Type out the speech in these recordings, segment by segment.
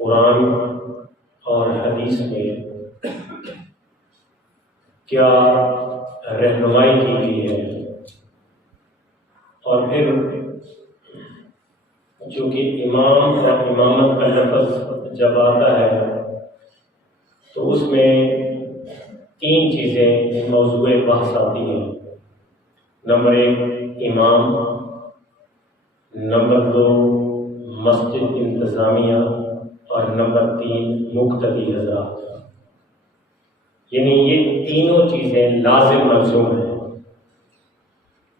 قرآن اور حدیث میں کیا رہنمائی کی گئی ہے، اور پھر چونکہ امام اور امامت کا لفظ جب آتا ہے تو اس میں 3 چیزیں موضوع بحث آتی ہیں۔ نمبر 1 امام، نمبر 2 مسجد انتظامیہ، اور نمبر 3 مقتدی حضرات۔ یعنی یہ تینوں چیزیں لازم ملزوم ہیں،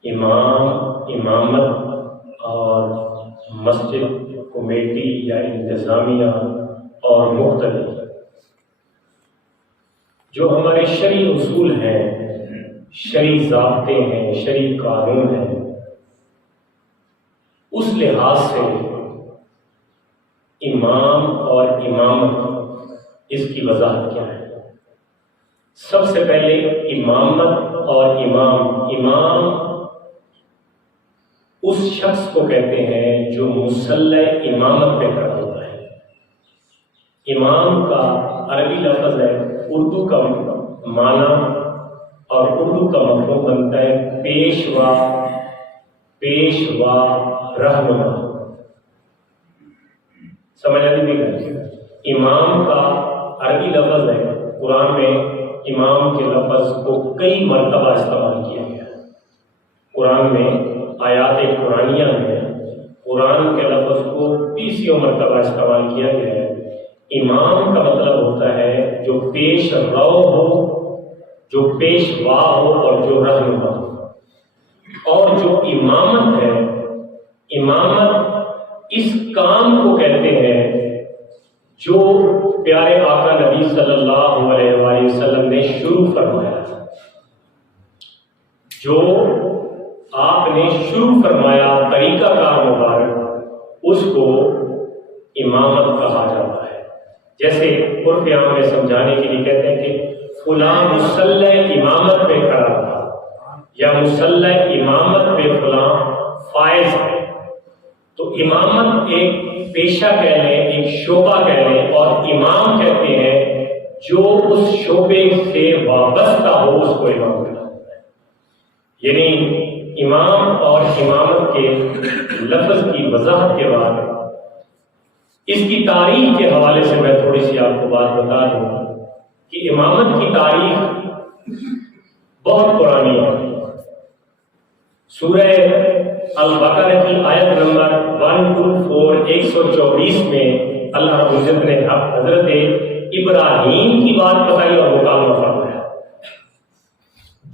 امام، امامت اور مسجد کمیٹی یا انتظامیہ اور مقتدی۔ جو ہمارے شرعی اصول ہیں، شرعی ضابطے ہیں، شرعی قانون ہیں، اس لحاظ سے امام اور امامت اس کی وضاحت کیا ہے۔ سب سے پہلے امامت اور امام اس شخص کو کہتے ہیں جو مصلح امامت پہ کھڑا ہوتا ہے۔ امام کا عربی لفظ ہے، اردو کا معنی اور اردو کا مفہوم بنتا ہے پیشوا رہنما۔ سمجھ آتی نہیں؟ امام کا عربی لفظ ہے، قرآن میں امام کے لفظ کو کئی مرتبہ استعمال کیا گیا ہے۔ قرآن میں آیات قرآنیہ میں قرآن کے لفظ کو 20 مرتبہ استعمال کیا گیا ہے۔ امام کا مطلب ہوتا ہے جو پیش رو ہو، جو پیشوا ہو اور جو رہنما ہو۔ اور جو امامت ہے، امامت اس کام کو کہتے ہیں جو پیارے آقا نبی صلی اللہ علیہ وآلہ وسلم نے شروع فرمایا، جو آپ نے شروع فرمایا طریقہ کار مبارک، اس کو امامت کہا جاتا ہے۔ جیسے عرف عام میں سمجھانے کے لیے کہتے ہیں کہ فلاں مصلح امامت پہ کھڑا تھا، یا مصلح امامت پہ فلاں فائز ہے۔ تو امامت ایک پیشہ کہہ لیں، ایک شعبہ کہہ لیں، اور امام کہتے ہیں جو اس شعبے سے وابستہ ہو، اس کو امام کہا جاتا ہے۔ یعنی امام اور امامت کے لفظ کی وضاحت کے بعد اس کی تاریخ کے حوالے سے میں تھوڑی سی آپ کو بات بتا دوں کہ امامت کی تاریخ بہت پرانی ہے۔ سورہ البقرہ کی آیت نمبر 124 124 میں اللہ رب العزت نے حضرت ابراہیم کی بات بتائی اور مکالمہ فرمایا۔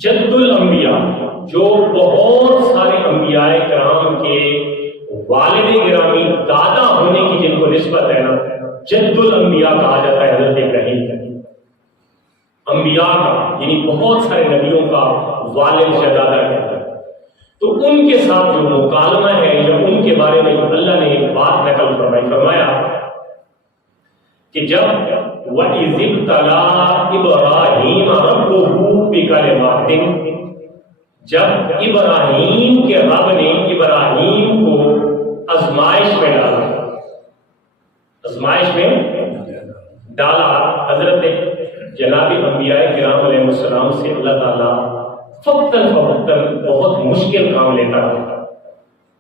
جد الانبیاء، جو بہت سارے انبیاء کرام کے والد گرامی دادا ہونے کی جن کو نسبت ہے نا، جد الانبیاء کہا جاتا ہے حضرت ابراہیم کا، انبیاء کا، یعنی بہت سارے نبیوں کا والد یا دادا کہتا ہے۔ تو ان کے ساتھ جو مکالمہ ہے یا ان کے بارے میں اللہ نے ایک بات نقل فرمایا کہ جب وَإِذِ ابْتَلَىٰ إِبْرَاهِيمَ رَبُّهُ بِكَلِمَاتٍ، جب ابراہیم کے رب نے ابراہیم کو آزمائش میں ڈالا، آزمائش میں ڈالا، حضرت جناب انبیاء کرام علیہ السلام سے اللہ تعالیٰ فوقتاً بہت مشکل کام لیتا ہے،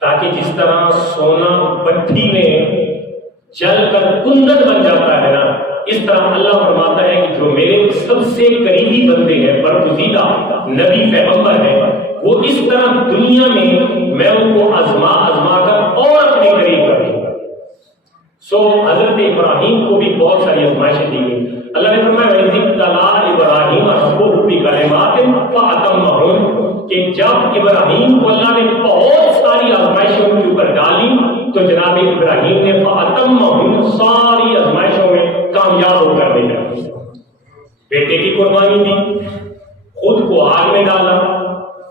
تاکہ جس طرح سونا بھٹی میں جل کر کندن بن جاتا ہے نا، اس طرح اللہ فرماتا ہے کہ جو میرے سب سے قریبی بندے ہیں، برگزیدہ نبی پیغمبر ہیں، وہ اس طرح دنیا میں میں ان کو آزما کر اور اپنے قریب کر دوں گا۔ سو حضرت ابراہیم کو بھی بہت ساری آزمائشیں دی گئی۔ اللہ نے فرمایا وَإِذِ ابْتَلَىٰ إِبْرَاهِيمَ رَبُّهُ بِكَلِمَاتٍ فَأَتَمَّهُنَّ، کہ جب ابراہیم کو اللہ نے بہت ساری آزمائشوں کے اوپر ڈالی تو جناب ابراہیم نے فَأَتَمَّهُنَّ، ساری آزمائشوں میں کامیاب ہو کر دیا۔ بیٹے کی قربانی دی، خود کو آگ میں ڈالا،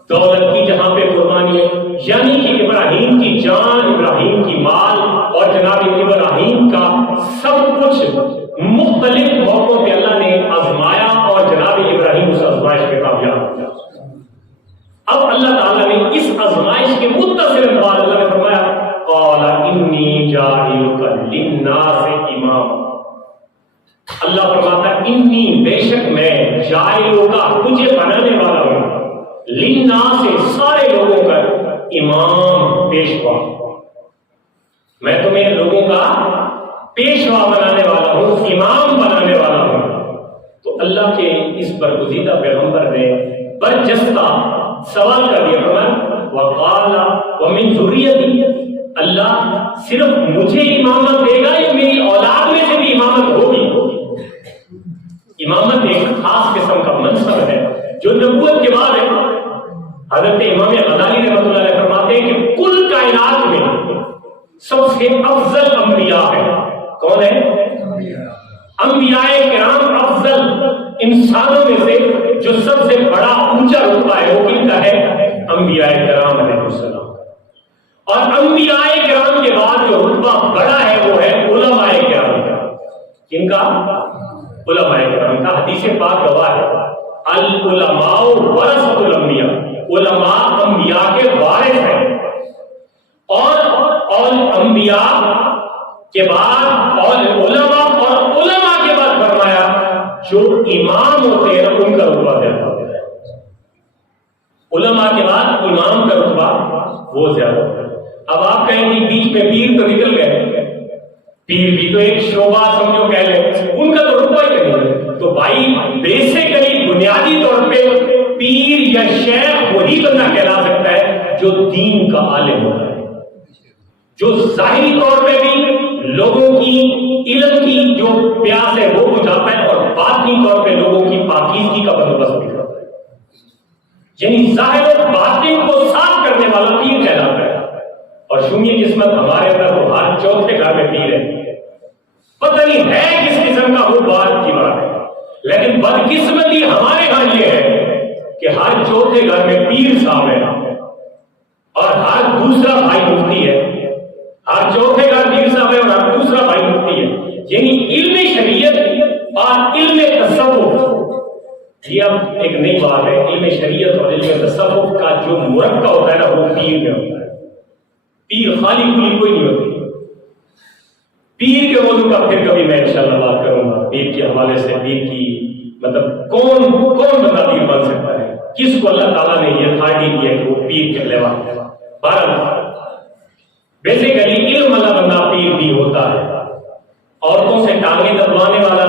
دولت کی جہاں پہ قربانی ہے، یعنی کہ ابراہیم کی جان، ابراہیم کی مال اور جناب ابراہیم کا سب کچھ مختلف موقعوں پہ اللہ نے آزمایا اور جناب ابراہیم اس آزمائش میں کامیاب ہو گیا۔ اب اللہ تعالیٰ نے اس آزمائش کے متصل بعد اللہ نے فرمایا قال انی جاعلک للناس امام. اللہ فرماتا ہے انی بے شک میں جاعلوں کا تجھے بنانے والا ہوں للناس سے سارے لوگوں کا امام پیشوا. میں تمہیں لوگوں کا پیشوا بنانے والا ہوں، امام بنانے والا ہوں. تو اللہ کے اس برگزیدہ پیغمبر نے برجستہ سوال کر دیا، فرمایا وقال ومن ذریتی، اللہ صرف مجھے امامت دے گا یا میری اولاد میں سے بھی امامت ہوگی؟ امامت ایک خاص قسم کا منصب ہے جو نبوت کے بعد ہے. حضرت امام غزالی رحمۃ اللہ علیہ فرماتے ہیں کہ کل کائنات میں سب سے افضل انبیاء ہے. کون ہے؟ انبیاء کرام افضل انسانوں میں سے جو سب سے بڑا اونچا رتبہ ہے وہ کن کا ہے؟ انبیاء کرام علیہ السلام. اور انبیاء کرام کے بعد جو رتبہ بڑا ہے وہ ہے علماء کرام کا. کن کا؟ علماء کرام کا. حدیث پاک گواہ ہے العلماء ورثۃ الانبیاء، علماء انبیاء کے وارث ہیں. اور انبیاء کے بعد اور علماء کے بعد فرمایا جو امام ہوتے ہیں ان کا رتبہ زیادہ ہوتا ہے. علماء کے بعد امام کا رتبہ وہ زیادہ ہوتا ہے. اب آپ کہیں گے بیچ میں پیر تو نکل گئے، پیر بھی تو ایک شعبہ سمجھو کہہ لیں، ان کا تو رتبہ ہی نہیں ہے. تو بھائی بیسیکلی بنیادی طور پہ پیر یا شیخ وہی بندہ کہلا سکتا ہے جو دین کا عالم ہوتا ہے، جو ظاہری طور پہ بھی لوگوں کی علم کی جو پیاس ہے وہ بجھاتا ہے اور باطنی طور پہ لوگوں کی پاکیزگی کا بندوبست بھی کرتا ہے. یعنی ظاہر و باطن کو صاف کرنے والا پیر کہلاتا ہے. اور شومی قسمت ہمارے اندر تو ہر چوتھے گھر میں پیر ہے. پتہ نہیں ہے کس قسم کا وہ بات کی بات ہے، لیکن بدقسمتی ہمارے ہاں یہ ہے کہ ہر چوتھے گھر میں پیر صاحب ہے اور ہر دوسرا بھائی مفتی ہے. ہر چوتھے گھر پیر صاحب ہے اور ہر دوسرا بھائی مفتی ہے. یعنی علم شریعت اور علم تصوف، یہ اب ایک نئی بات ہے. علم شریعت اور علم تصوف کا جو مرکب ہوتا ہے نا وہ پیر میں ہوتا ہے. پیر خالی کھلی کوئی نہیں ہوتی. پیر کے موضوع کا پھر کبھی میں انشاءاللہ بات کروں گا. پیر کے حوالے سے پیر کی مطلب کون بندہ پیر بن سکتا ہے، کس کو اللہ تعالیٰ نے یہ اتھارٹی دی ہے کہ وہ پیر کہلوا. بہرحال بیسیکلی علم والا بندہ پیر بھی ہوتا ہے. عورتوں سے ٹانگیں دبوانے والا،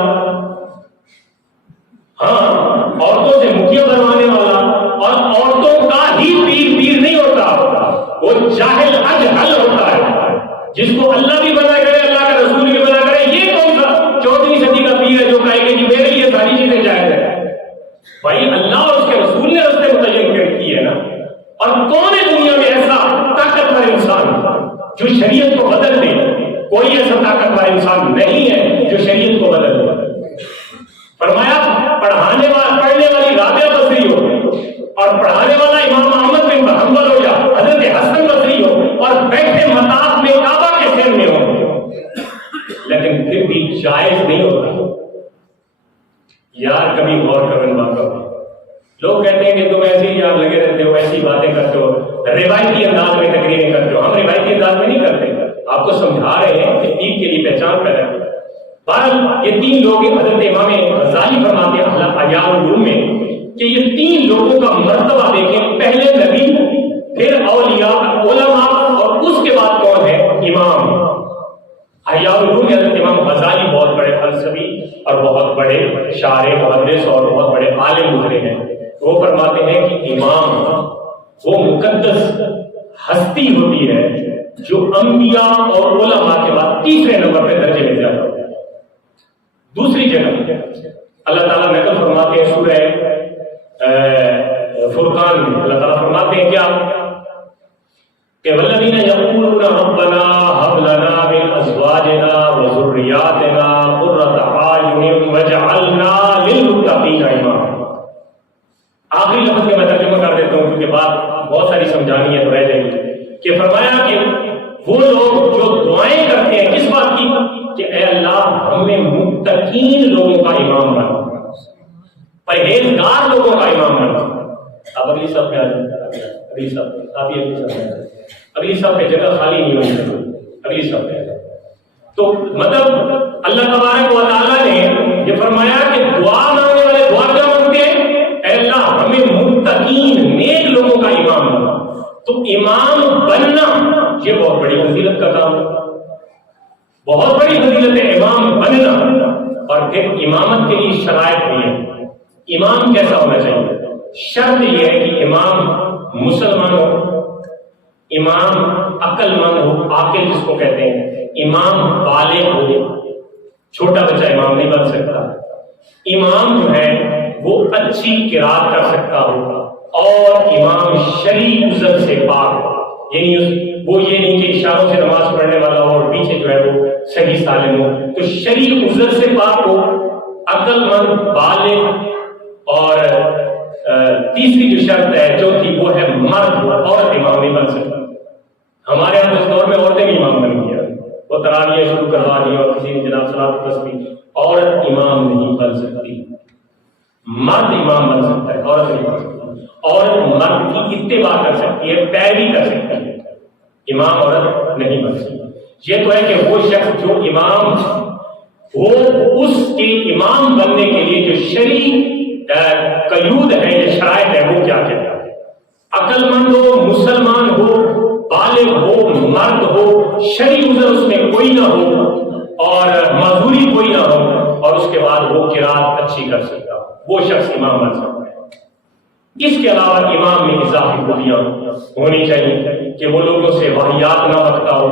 ہاں عورتوں سے مکھیاں بنوانے والا، اور عورتوں کا ہی پیر نہیں ہوتا، وہ جاہل اجہل ہوتا ہے جس کو اللہ بھی بنا کرے اللہ کا رسول بھی بنا کرے. یہ کون سا 14ویں صدی کا پیر ہے جو کہے کہ جی میرے لیے ساری چیزیں جائز ہے؟ بھائی اللہ اور اس کے رسول نے راستے متعین کی ہے نا. اور کون ہے دنیا میں ایسا طاقتور انسان جو شریعت کو بدل دے؟ کوئی ایسا طاقتور انسان نہیں ہے جو شریعت کو بدل دے. فرمایا پڑھنے والی رابعہ بصری ہو اور پڑھانے والا امام احمد بن حنبل ہو یا حضرت حسن بصری ہو اور بیٹھے مطاف میں کعبہ کے سامنے ہو، لیکن پھر بھی جائز نہیں ہوتا. یار کبھی غور کرو ان باتوں پر. لوگ کہتے ہیں کہ تم ایسے ہی یار لگے رہتے ہو، ایسی باتیں کرتے ہو، روایتی انداز میں تقریریں کرتے ہو. ہم روایتی انداز میں نہیں کرتے، آپ کو سمجھا رہے ہیں کہ پیر کے لیے پہچان پیدا کرو. بہرحال یہ تین لوگ حضرت امام غزالی فرماتے ہیں احیاء العلوم میں کہ یہ تین لوگوں کا مرتبہ دیکھیں، پہلے نبی، پھر اولیاء علماء اور اس کے بعد کون ہے؟ امام. احیاء العلوم میں حضرت امام غزالی بہت بڑے فلسفی اور بہت بڑے شاعر محدث اور بہت بڑے عالم گزرے ہیں. وہ فرماتے ہیں کہ امام وہ مقدس ہستی ہوتی ہے جو انبیاء اور علماء کے بعد تیسرے نمبر پہ درجے میں جاتا ہے. دوسری جگہ اللہ تعالیٰ نقل فرماتے ہیں سورہ فرقان میں اللہ تعالیٰ فرماتے ہیں کیا کہ والذین یقولون ربنا هب لنا من ازواجنا وذرریاتنا قرۃ اعین واجعلنا للمتقین اماما. آخری لفظ کے میں ترجمہ کر دیتا ہوں کیونکہ بات بہت ساری سمجھانی ہے تو رہ جائے گی. کہ فرمایا کہ وہ لوگ جو دعائیں کرتے ہیں کس بات کی کہ اے اللہ ہمیں متقین لوگوں کا امام بنا، پرہیزگار لوگوں کا امام بنا. اب اگلی صف پہ آ جائیں. اگلی صف آپ یہ اگلی صف پہ جگہ خالی نہیں ہونی چاہیے. اگلی صف پہ تو مطلب اللہ تبارک و تعالیٰ نے یہ فرمایا کہ دعا مانگنے والے دعا کیا مانگتے ہیں؟ اے اللہ ہمیں متقین نیک لوگوں کا امام بنا. تو امام بننا یہ بہت بڑی فضیلت کا کام ہے، بہت بڑی فضیلت ہے امام بننا. اور پھر امامت کے لیے شرائط بھی ہے. امام کیسا ہونا چاہیے؟ شرط یہ ہے کہ امام مسلمان ہو، امام عقل مند ہو، عاقل جس کو کہتے ہیں، امام بالغ ہو. چھوٹا بچہ امام نہیں بن سکتا. امام جو ہے وہ اچھی قرات کر سکتا ہو، اور امام شرعی عذر سے پاک ہو. یعنی وہ یہ نہیں کہ اشاروں سے نماز پڑھنے والا ہو اور پیچھے جو ہے وہ صحیح سالم ہو. تو شرعی عذر سے پاک ہو، عقل مند، بالغ. اور تیسری جو شرط ہے، چوتھی، وہ ہے مرد ہو. عورت امام نہیں بن سکتا. ہمارے یہاں اس دور میں عورتیں بھی امام بن گئی ہیں، وہ تراویح شروع کروا دی اور کسی نے جناب صلاۃ التسبیح. عورت امام نہیں بن سکتی، مرد امام بن سکتا ہے، عورت نہیں بن سکتی. عورت مرد کی اتباع کر سکتی ہے، پیروی کر سکتی ہے، امام عورت نہیں بن سکتی. یہ تو ہے کہ وہ شخص جو امام ہو، اس کے امام بننے کے لیے جو شرعی قیود ہے یا شرائط ہے وہ کیا کہتا ہے. عقل مند ہو، مسلمان ہو، بالغ ہو، مرد ہو، شرعی عذر اس میں کوئی نہ ہو اور معذوری کوئی نہ ہو، اور اس کے بعد وہ قرات اچھی کر سکتا ہو، وہ شخص امام بن سکتا ہے. اس کے علاوہ امام میں اضافی خوبیاں ہونی چاہیے کہ وہ لوگوں سے واہیات نہ رکھتا ہو،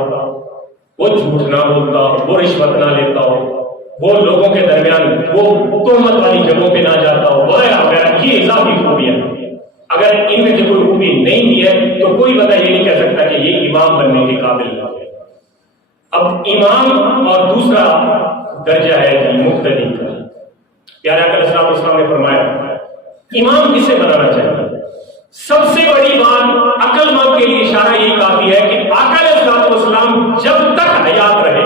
وہ جھوٹ نہ بولتا ہو، وہ رشوت نہ لیتا ہو، وہ لوگوں کے درمیان وہ تہمت والی جگہوں پہ نہ جاتا ہو، وغیرہ وغیرہ. یہ اضافی خوبیاں. اگر ان میں سے کوئی خوبی نہیں بھی ہے تو کوئی بندہ یہ نہیں کہہ سکتا کہ یہ امام بننے کے قابل نہ ہے. اب امام اور دوسرا درجہ ہے مقتدی کا. پیارے آقا علیہ السلام نے فرمایا امام کسے بنانا چاہیے؟ سب سے بڑی بات عقل مند کے لیے اشارہ یہی کافی ہے کہ آقا علیہ السلام جب تک حیات رہے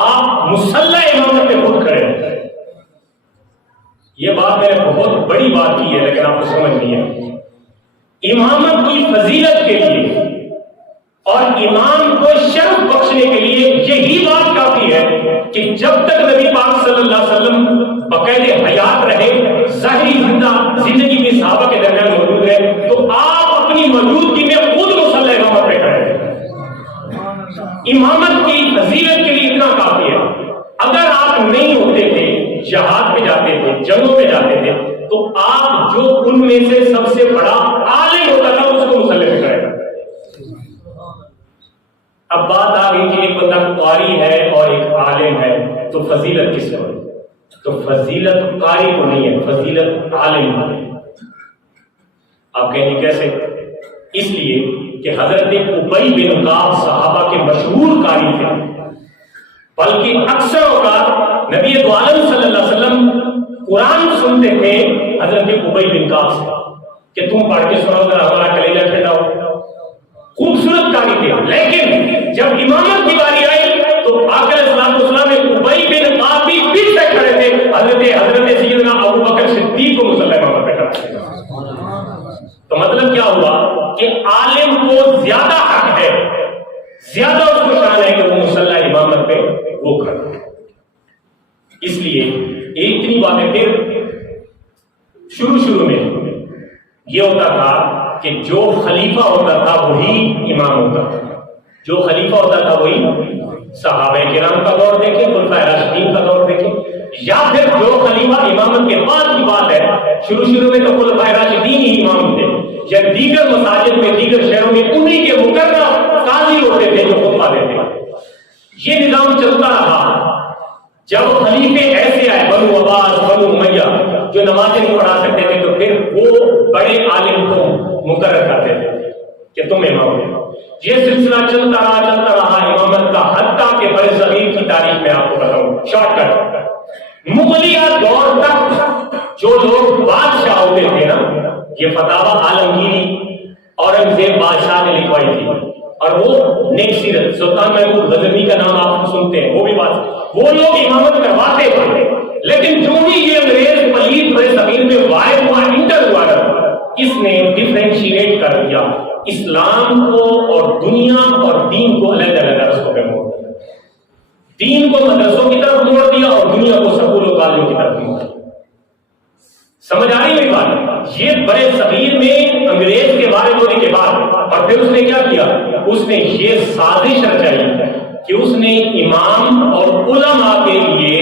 آپ مصلی امامت پہ خود کھڑے ہیں. یہ بات میں نے بہت بڑی بات کی ہے لیکن آپ کو سمجھ نہیں ہے. امامت کی فضیلت کے لیے اور امام کو شرف بخشنے کے لیے یہی بات کافی ہے کہ جب تک نبی پاک صلی اللہ علیہ وسلم باقاعدہ حیات رہے، ظاہری زندگی میں صحابہ کے درمیان موجود ہے، تو آپ اپنی موجودگی میں خود مصلی امامت پہ کھڑے ہیں. امامت کی فضیلت کے لیے اتنا کافی ہے. اگر آپ نہیں ہوتے تھے، جہاد پہ جاتے تھے، جنگوں پہ جاتے تھے، تو آپ جو ان میں سے سب سے بڑا عالم ہوتا تھا اس کو مصلی پہ کھڑے. اب بات آ گئی کہ ایک بندہ قاری ہے اور ایک عالم ہے، تو فضیلت کس کو ہے؟ تو فضیلت قاری کو نہیں ہے، فضیلت عالم کو ہے. آپ کہیں گے کیسے؟ اس لیے کہ حضرت ابی بن کعب صحابہ کے مشہور قاری تھے، بلکہ اکثر اوقات نبی دو عالم صلی اللہ علیہ وسلم قرآن سنتے تھے حضرت ابی بن کعب سے کہ تم پڑھ کے سناؤ ذرا ہمارا کلیجہ ٹھنڈا ہو. خوبصورت قاری تھے. لیکن جب امامت کی باری آئی تو آقا علیہ السلام نے ابی بن کعب بھی پیچھے کھڑے تھے، حضرت سیدنا ابو بکر صدیق کو مصلی امامت پہ کھڑے. تو مطلب کیا ہوا کہ عالم کو زیادہ حق ہے، زیادہ اس کو شان ہے کہ وہ مصلی امامت پہ وہ کھڑے. اس لیے اتنی باتیں. پھر شروع میں یہ ہوتا تھا کہ جو خلیفہ ہوتا تھا وہی امام ہوتا تھا، جو خلیفہ ہوتا تھا وہی. صحابہ کرام کا دور دیکھیں، خلفائے راشدین کا دور دیکھیں، یا پھر جو خلیفہ امامت کے بعد کی بات ہے، شروع میں تو خلفائے راشدین ہی امام تھے، یا دیگر مساجد میں، دیگر شہروں میں انہی کے مقررہ قاضی ہوتے تھے جو خطبہ دیتے. یہ نظام چلتا رہا. جب خلیفے ایسے آئے بنو عباس، بنو امیہ، جو نمازیں نہیں پڑھا سکتے تھے، تو پھر وہ بڑے عالم کو مقرر کرتے تھے کہ تم امام ہو. یہ سلسلہ چلتا رہا امامت کا، حتیٰ کہ برصغیر کی تاریخ میں آپ کو بتاؤں شارٹ کٹ. مغلیہ دور تک جو لوگ بادشاہ ہوتے تھے نا، یہ فتاوی عالمگیری اورنگزیب بادشاہ نے لکھوائی تھی، اور وہ نیک سیرت سلطان محمود غزنوی کا نام آپ سنتے ہیں، وہ بھی بات، وہ لوگ امامت کرواتے تھے. لیکن جو بھی یہ انگریز پلیت برصغیر میں واحد ہوا، انٹر ہوا، اس نے ڈیفرینشیٹ کر دیا اسلام کو اور دنیا اور دین کو الگ الگ رستوں پہ موڑ دیا. دین کو مدرسوں کی طرف موڑ دیا اور دنیا کو سکولوں کالجوں کی طرف موڑ دیا. سمجھ آ رہی میری بات؟ یہ بڑے صغیر میں انگریز کے بارے ہونے کے بعد اور پھر اس نے کیا کیا؟ اس نے یہ سازش رچائی کہ اس نے امام اور علماء کے لیے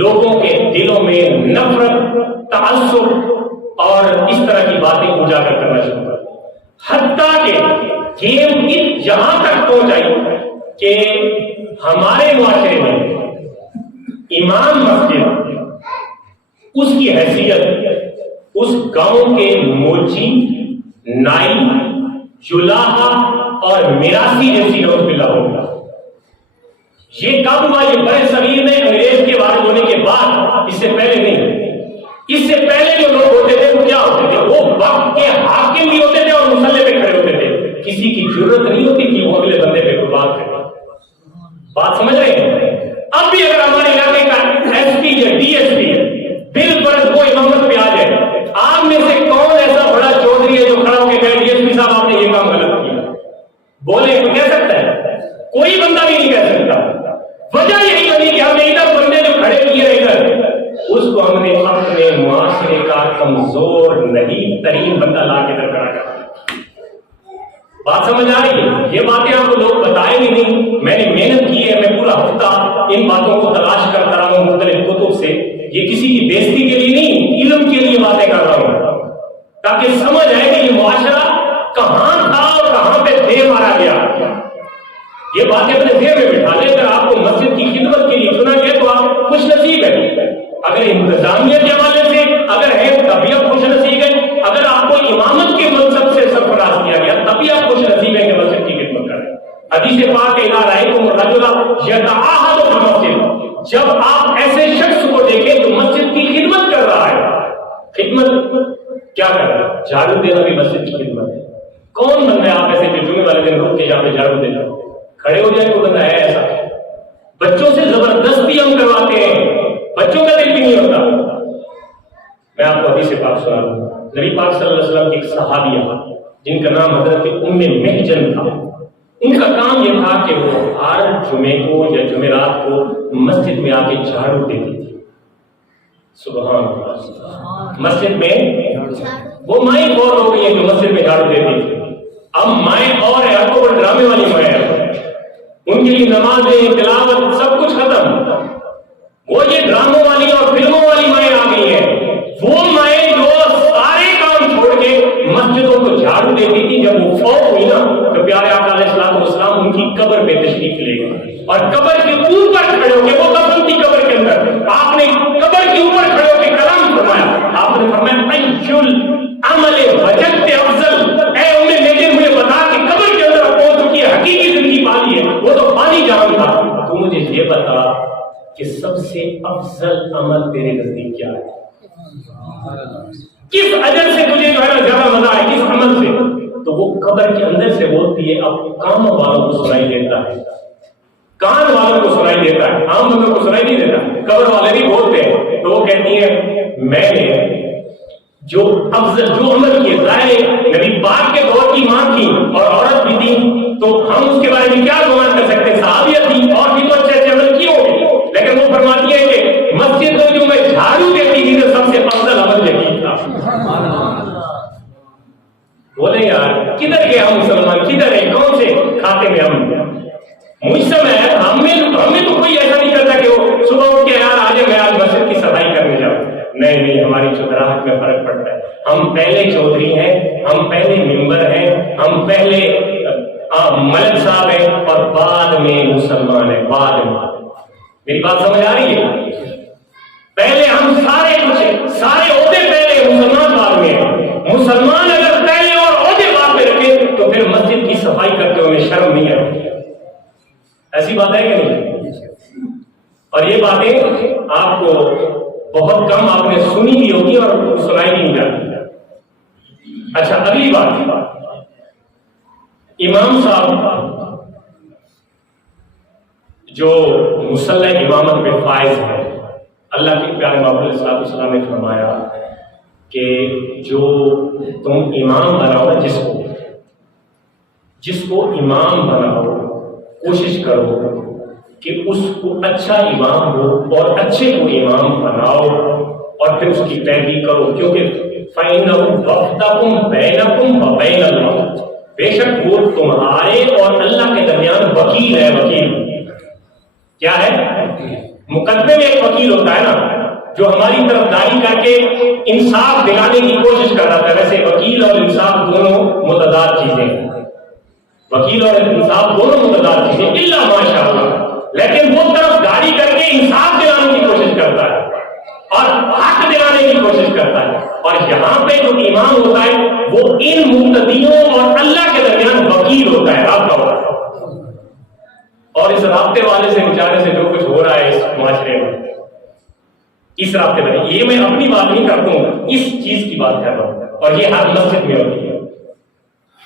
لوگوں کے دلوں میں نفرت، تعصب اور اس طرح کی باتیں اجاگر کرنا شروع کر دی. حتیٰ کہ گیم یہاں تک پہنچائی کہ ہمارے معاشرے میں امام مسجد اس کی حیثیت اس گاؤں کے موچی، نائی، جلاحا اور میراثی جیسی نوز باللہ ہوگا. یہ کب ہوا؟ یہ بڑے صغیر میں انگریز کے وارد ہونے کے بعد، اس سے پہلے نہیں. اس سے پہلے جو لوگ ہوتے تھے وہ کیا ہوتے تھے؟ وہ وقت کے حاکم بھی ہوتے تھے اور مسلح پہ کھڑے ہوتے تھے. کسی کی ضرورت نہیں ہوتی کہ وہ اگلے بندے پہ کوئی بات کرے. بات سمجھ رہے ہیں؟ اب بھی اگر ہمارے علاقے کا ایس پی یا ڈی ایس پی بل فرض وہ امامت پہ آ جائے، آپ میں سے کون ایسا بڑا چودھری ہے جو کھڑا ہو کے کہے ڈی ایس پی صاحب آپ نے یہ کام غلط کیا؟ بولے کوئی کہہ سکتا ہے؟ کوئی بندہ بھی نہیں کہہ سکتا. وجہ یہی بنی کہ ہم نے ادھر بندے جو کھڑے کیے ادھر، اس کو ہم نے اپنے معاشرے کا کمزور نہیں ترین بندہ لا کے ادھر کھڑا کر دیا. بات سمجھ آ رہی ہے؟ یہ باتیں آپ کو لوگ بتائیں گے نہیں. میں نے محنت کی ہے، میں پورا ہفتہ ان باتوں کو تلاش کرتا رہا ہوں مختلف کتب سے. یہ کسی کی بےزتی کے لیے نہیں، علم کے لیے باتیں کر رہا ہوں تاکہ سمجھ آئے کہ یہ معاشرہ کہاں تھا اور کہاں پہ دے مارا گیا. یہ باتیں اپنے ذہن میں بٹھا لیں. اگر آپ کو مسجد کی خدمت کے لیے چنا گیا تو آپ خوش نصیب ہیں. اگر انتظامیہ کے حوالے سے اگر ہے تب بھی آپ خوش نصیب ہیں. اگر آپ کو امامت کے منصب سے سرفراز کیا گیا تب بھی آپ خوش نصیب ہیں کہ مسجد کی خدمت کریں. حدیث پاک کے اذا رأیتم الرجل یتعاہد فی المسجد، جب آپ ایسے شخص کو دیکھیں جو مسجد کی خدمت کر رہا ہے. خدمت کیا کر رہا ہے؟ جھاڑو دینا بھی مسجد کی خدمت ہے. کون بندہ ہے آپ ایسے جو جمعے والے دن روک کے یہاں پہ جھاڑو دینا کھڑے ہو جائے؟ کوئی بندہ ہے ایسا؟ بچوں سے زبردستی ہم کرواتے ہیں، بچوں کا دل بھی نہیں ہوتا. میں آپ کو حدیث پاک سنا دوں. نبی پاک صلی اللہ علیہ وسلم کی ایک صحابیہ جن کا نام حضرت ام محجن تھا، ان کا کام یہ تھا کہ وہ ہر جمعے کو یا جمعرات کو مسجد میں آ کے جھاڑو دیتی تھی. سبحان اللہ. مسجد میں وہ مائیں اور ہو گئی ہیں جو مسجد میں جھاڑو دیتی تھی. اب مائیں اور ہیں، اب وہ ڈرامے والی مائیں ہیں. ان کے لیے نمازیں، تلاوت سب کچھ ختم. وہ یہ ڈراموں والی اور فلموں والی مائیں آ گئی ہیں. وہ مائیں جو سارے کام چھوڑ کے مسجدوں کو جھاڑو دیتی تھی، جب وہ فوت ہوئی نا تو پیارے آقا علیہ السلام ان کی قبر پہ تشریف لے گئے اور قبر کے اوپر کھڑے ہو کے، وہ دفن تھی قبر کے اندر، آپ نے قبر کے اوپر کھڑے ہو کے کلام فرمایا. آپ نے فرمایا ایل عمل وجدت افضل، اے انہیں لیتے ہوئے بتا کہ قبر کے اندر پہنچ چکی ہے، حقیقی زندگی پالی ہے، وہ تو پانی جان تھا. تو مجھے یہ بتا کہ سب سے افضل عمل تیرے نزدیک کیا ہے؟ کس اجر سے تجھے جو ہے نا زیادہ مزہ ہے، کس عمل سے؟ تو وہ قبر کے اندر سے بولتی ہے. اب کام والوں کو سنائی دیتا ہے، کان والوں کو سنائی دیتا ہے، عام بندوں کو سنائی نہیں دیتا. قبر والے بھی بولتے ہیں. تو وہ کہتی ہے میں نے جو افضل جو عمل کیے، ظاہر نبی پاک کے دور کی ماں تھی اور عورت بھی تھی، تو ہم اس کے بارے میں کیا گمان کر سکتے ہیں؟ صحابیہ تھی اور بھی تو اچھے اچھے عمل کیے ہوں گے، لیکن وہ فرماتی ہے کہ مسجد میں جو میں جھاڑو دیتی تھی تو سب سے افضل عمل یہی تھا. بولے یار کدھر گئے ہم مسلمان؟ کدھر ہیں؟ کون سے کھاتے میں ہم مجسم ہے؟ ہمیں تو کوئی ایسا نہیں کرتا کہ وہ صبح اٹھ کے یار آج میں آج مسجد کی صفائی کرنے جاؤں. نہیں، ہماری چودراہٹ میں فرق پڑتا ہے. ہم پہلے چودھری ہیں، ہم پہلے ممبر ہیں، ہم پہلے ملک صاحب ہیں اور بعد میں مسلمان ہیں. بعد میں میری بات سمجھ آ رہی ہے؟ پہلے ہم سارے کچھ، سارے عہدے پہلے، مسلمان بعد میں ہیں. مسلمان اگر پہلے اور عہدے بعد میں رکھے تو پھر مسجد کی صفائی کرتے ہوئے شرم نہیں آتی. ایسی بات ہے کہ نہیں؟ اور یہ باتیں آپ کو بہت کم آپ نے سنی بھی ہوگی اور سنائی بھی نہیں جاتی. اچھا اگلی بات، امام صاحب جو مصلح امامت پہ فائز ہے، اللہ کے پیارے محمد علیہ السلام نے فرمایا کہ جو تم امام بناؤ، جس کو امام بناؤ، کوشش کرو کہ اس کو اچھا امام ہو اور اچھے کو امام بناؤ اور پھر اس کی پیروی کرو، کیونکہ فَإِنَّهُ وَفْدَكُمْ بَيْنَكُمْ وَبَيْنَ اللَّهِ، بے شک وہ تمہارے اور اللہ کے درمیان وکیل ہے۔ وکیل کیا ہے؟ مقدمے میں ایک وکیل ہوتا ہے نا جو ہماری طرفداری کر کے انصاف دلانے کی کوشش کر رہا ہے، ویسے وکیل اور انصاف دونوں متضاد چیزیں ہیں، وکیل اور انصاف دونوں متضاد چیزیں الا ماشاء اللہ، لیکن وہ طرفداری کر کے انصاف دلانے کی کوشش کرتا ہے اور حق دلانے کی کوشش کرتا ہے، اور یہاں پہ جو امام ہوتا ہے وہ ان مقتدیوں اور اللہ کے درمیان وکیل ہوتا ہے، رابطہ ہوتا ہے، اور اس رابطے والے سے بیچارے سے جو کچھ ہو رہا ہے اس معاشرے میں، اس رابطے میں، یہ میں اپنی بات نہیں کرتا ہوں، اس چیز کی بات کر رہا ہوں، اور یہ ہر مسجد میں ہوتی ہے،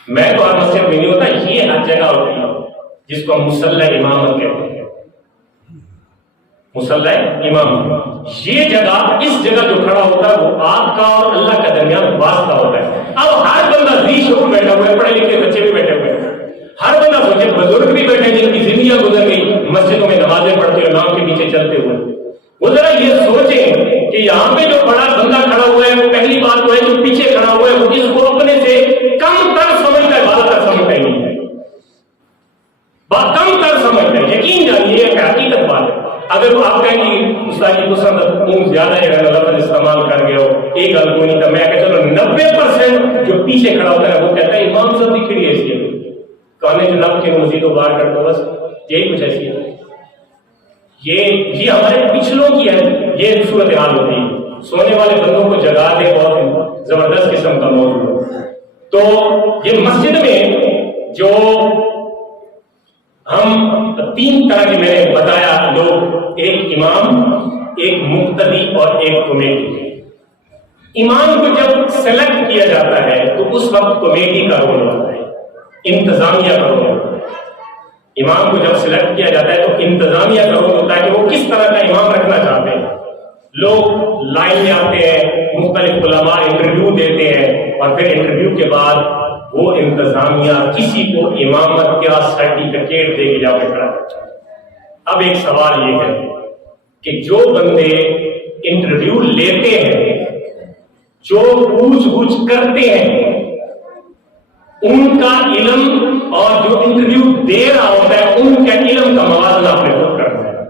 میں تو ہر مسجد میں نہیں ہوتا، یہ ہر جگہ ہوتی ہے جس کو ہم مصلی امامت کہتے ہیں، مصلی امام، یہ جگہ، اس جگہ جو کھڑا ہوتا ہے وہ آپ کا اور اللہ کے درمیان واسطہ ہوتا ہے۔ اب ہر بندہ ذی شعور بیٹھا ہوا ہے، پڑھے لکھے بچے بھی بیٹھے ہوئے ہیں، ہر بندہ سوچے، بزرگ بھی بیٹھے جن کی زندگیاں گزر گئی مسجدوں میں نمازیں پڑھتے ہوئے امام کے پیچھے چلتے ہوئے، وہ ذرا یہ سوچیں کہ یہاں پہ جو بڑا بندہ کھڑا ہوا ہے وہ پہلی بات تو ہے جو پیچھے کھڑا ہوا ہے وہ اس کو اپنے سے کم تر سمجھتا ہے، زیادہ تر سمجھتا ہی نہیں ہے، بات کم تر سمجھتا ہے، یقین جانیے یہ حقیقت بات ہے۔ اگر وہ آپ کہیں گے استاد جی تو زیادہ ہے لفظ استعمال کر گئے ہو، ایک گل کو نہیں، تو میں کہ چلو 90% جو پیچھے کھڑا ہوتا ہے وہ کہتا ہے امام صاحب کی کھڑی ایسی ہے، کہنے جو نب کے مزید و بار کر دو، بس یہی کچھ ایسی ہے، یہ ہمارے پچھلوں کی ہے، یہ صورتحال ہوتی ہے، سونے والے بندوں کو جگا دے، بہت زبردست قسم کا موضوع ہے۔ تو یہ مسجد میں جو ہم 3 طرح کے میں نے بتایا لوگ، ایک امام، ایک مقتدی اور ایک کمیٹی۔ امام کو جب سلیکٹ کیا جاتا ہے تو اس وقت کمیٹی کا رول ہوتا ہے، انتظامیہ کا رول ہوتا ہے۔ امام کو جب سلیکٹ کیا جاتا ہے تو انتظامیہ کا رول ہوتا ہے کہ وہ کس طرح کا امام رکھنا چاہتے ہیں۔ لوگ لائن میں آتے ہیں، مختلف علماء انٹرویو دیتے ہیں، اور پھر انٹرویو کے بعد وہ انتظامیہ کسی کو امامت کا سرٹیفکیٹ دے کے جا کے کھڑا کرتا ہے۔ اب ایک سوال یہ ہے کہ جو بندے انٹرویو لیتے ہیں، جو پوچھ گچھ کرتے ہیں، ان کا علم اور جو انٹرویو دے رہا ہوتا ہے ان کے علم کا موازنہ اپنے خود کرنا ہے۔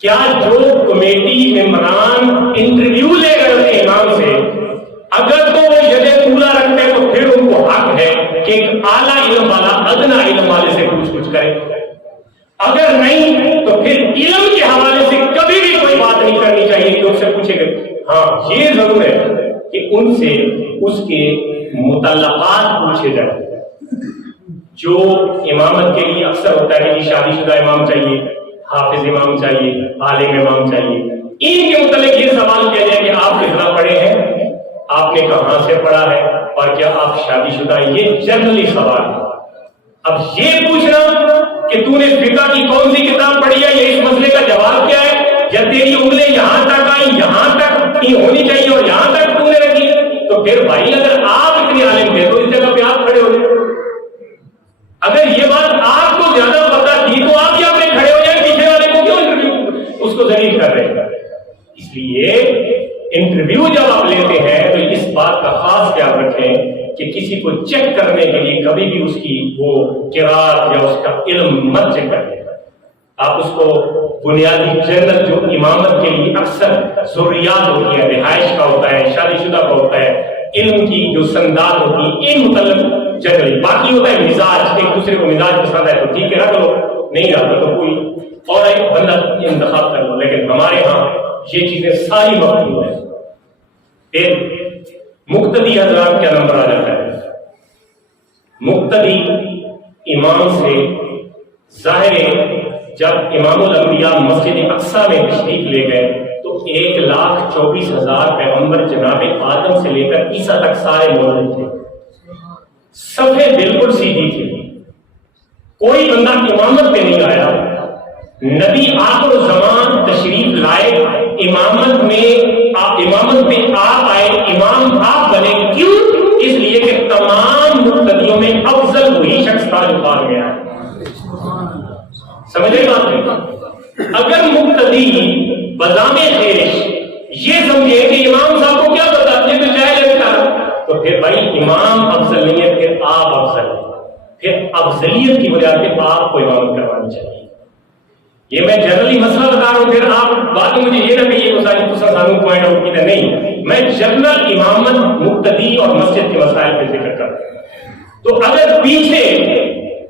کیا جو کمیٹی ممبران انٹرویو لے رہے ہوتے ہیں امام سے، اگر تو وہ یدے اولا رکھتے ہیں تو پھر ان کو حق ہے کہ ایک اعلیٰ علم والا ادنا علم والے سے پوچھ گچھ کرے، اگر نہیں تو پھر علم کے حوالے سے کبھی بھی کوئی بات نہیں کرنی چاہیے کہ ان سے پوچھے گا۔ ہاں یہ ضرور ہے کہ ان سے اس کے متعلقات پوچھے جائیں۔ جو امامت کے لیے اکثر ہوتا ہے کہ شادی شدہ امام چاہیے، حافظ امام چاہیے، عالم امام چاہیے، ان کے متعلق یہ سوال کیا جائے کہ آپ کتنا پڑھے ہیں، آپ نے کہاں سے پڑھا ہے، اور کیا آپ شادی شدہ ہیں؟ یہ جنرلی سوال ہے۔ اب یہ پوچھنا کہ تو نے فقہ کی کون سی کتاب پڑھی ہے، یہ اس مسئلے کا جواب کیا ہے، یا تیری انگلیں یہاں تک آئی، یہاں تک ہی ہونی چاہیے اور یہاں تک تو نے رکھی، تو پھر بھائی اگر آپ اتنے عالم تھے تو اس جگہ پہ آپ کھڑے ہو جائیں۔ اگر یہ بات آپ کو زیادہ پتا تھی تو آپ یہاں پہ کھڑے ہو جائیں، پیچھے والے کو کیوں انٹرویو اس کو ذلیل کر رہے ہیں؟ اس لیے انٹرویو جب آپ لیتے ہیں تو اس بات کا خاص خیال رکھیں کہ کسی کو چیک کرنے کے لیے کبھی بھی اس کی وہ قرات یا اس کا علم مت چیک کریں۔ آپ اس کو بنیادی جنرل جو امامت کے لیے اکثر ضروریات ہوتی ہے، رہائش کا ہوتا ہے، شادی شدہ کا ہوتا ہے، علم کی جو سندات ہوتی ہے، ان متعلق جنرلی، باقی ہوتا ہے مزاج، ایک دوسرے کو مزاج پسند ہے تو ٹھیک ہے رکھ لو، نہیں آتا تو کوئی اور ایک بندہ انتخاب کر لو، لیکن ہمارے ہاں یہ چیزیں ساری مفہوم ہیں۔ ایک مقتدی حضرات کیا نمبر آ جاتا ہے؟ مقتدی امام سے ظاہر ہے جب امام الانبیاء مسجد اقصی میں تشریف لے گئے تو 1,24,000 پیغمبر جناب آدم سے لے کر عیسیٰ تک سارے موجود تھے، صفیں بالکل سیدھی تھی، کوئی بندہ امامت پہ نہیں آیا۔ نبی آخر زمان تشریف لائے، امامت پہ آپ آئے، امام آپ بنے، کیوں؟ اس لیے کہ تمام مقتدیوں میں افضل وہی شخص تھا جو بعد میں آیا، سمجھ رہی بات نہیں؟ اگر مقتدی بزام خیش یہ سمجھے کہ امام صاحب کو کیا پتا یہ تو جاہل ہے، تو پھر بھائی امام افضل نہیں ہے، پھر آپ افضل ہیں، پھر افضلیت کی بنیاد پہ آپ کو امامت کروانی چاہیے۔ یہ میں جنرلی مسئلہ بتا رہا ہوں، پھر آپ بعد میں مجھے یہ نہ کہیے وہ ساری سانوں پوائنٹ آؤٹ کی نہیں، میں جنرل امامت مقتدی اور مسجد کے مسائل پہ ذکر کر رہا ہوں۔ تو اگر پیچھے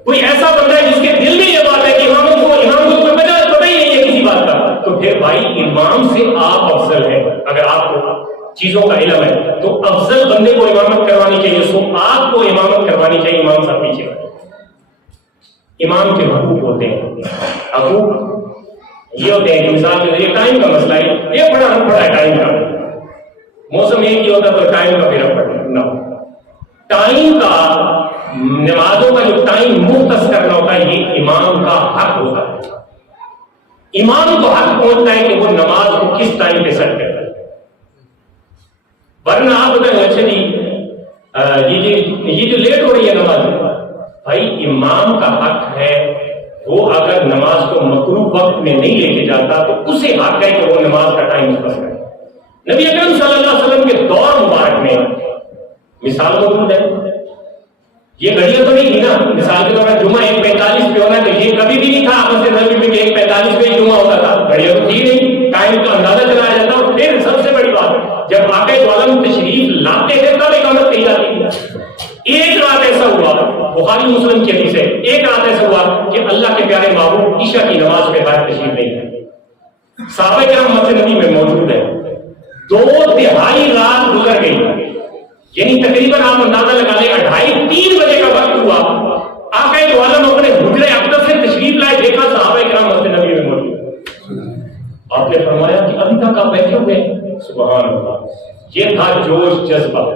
کوئی ایسا بندہ ہے جس کے دل میں یہ بات ہے کہ امام کو پتہ ہی نہیں ہے کسی بات کا، تو پھر بھائی امام سے آپ افضل ہیں۔ اگر آپ کو چیزوں کا علم ہے تو افضل بندے کو امامت کروانی چاہیے، سو آپ کو امامت کروانی چاہیے، امام صاحب پیچھے۔ امام کے حقوق ہوتے ہیں، حقوق یہ ہوتے ہیں کہ مثال کے ذریعے ٹائم کا مسئلہ ہے، یہ بڑا ہے ٹائم کا، موسم ایک ہی ہوتا تو ٹائم کا پھر نہ ہو، ٹائم کا نمازوں کا جو ٹائم مختص کرنا ہوتا ہے یہ امام کا حق ہوتا ہے۔ امام کو حق پہنچتا ہے کہ وہ نماز کو کس ٹائم پہ سیٹ کرتا ہے، ورنہ آپ بتائیں اچھا جی یہ جو لیٹ ہو رہی ہے نماز، بھائی امام کا حق ہے وہ اگر نماز کو مکروہ وقت میں نہیں لے کے جاتا تو اسے حق ہے کہ وہ نماز کا ٹائم مختص کرے۔ نبی اکرم صلی اللہ علیہ وسلم کے دور مبارک میں مثال موجود ہے، یہ گھڑیاں تو نہیں تھی نا، مثال کے طور پر جمعہ 1:45 پہ ہونا تو یہ کبھی بھی نہیں تھا مسجد نبوی میں کہ 1:45 پہ ہی جمعہ ہوتا تھا، گھڑیاں تو تھی نہیں، ٹائم کا اندازہ چلایا جاتا۔ اور پھر سب سے بڑی بات جب آقا دو عالم تشریف لاتے تھے تب اقامت کہی جاتی تھی۔ ایک رات ایسا ہوا، بخاری مسلم کی حدیث ہے، ایک رات ایسا ہوا کہ اللہ کے پیارے محبوب عشاء کی نماز پہ باہر تشریف نہیں ہے، صحابہ کرام مسجد نبوی میں موجود ہیں، 2/3 رات گزر گئی، یعنی تقریباً آپ اندازہ لگا لیں 2:30-3 بجے کا وقت ہوا، آقا دو عالم اپنے حجرے اقدس سے تشریف لائے، دیکھا صحابہ کرام مسجد نبوی میں موجود ہیں۔ آپ نے فرمایا کہ ابھی تک آپ بیٹھے ہوئے، سبحان اللہ، یہ تھا جوش جذبہ۔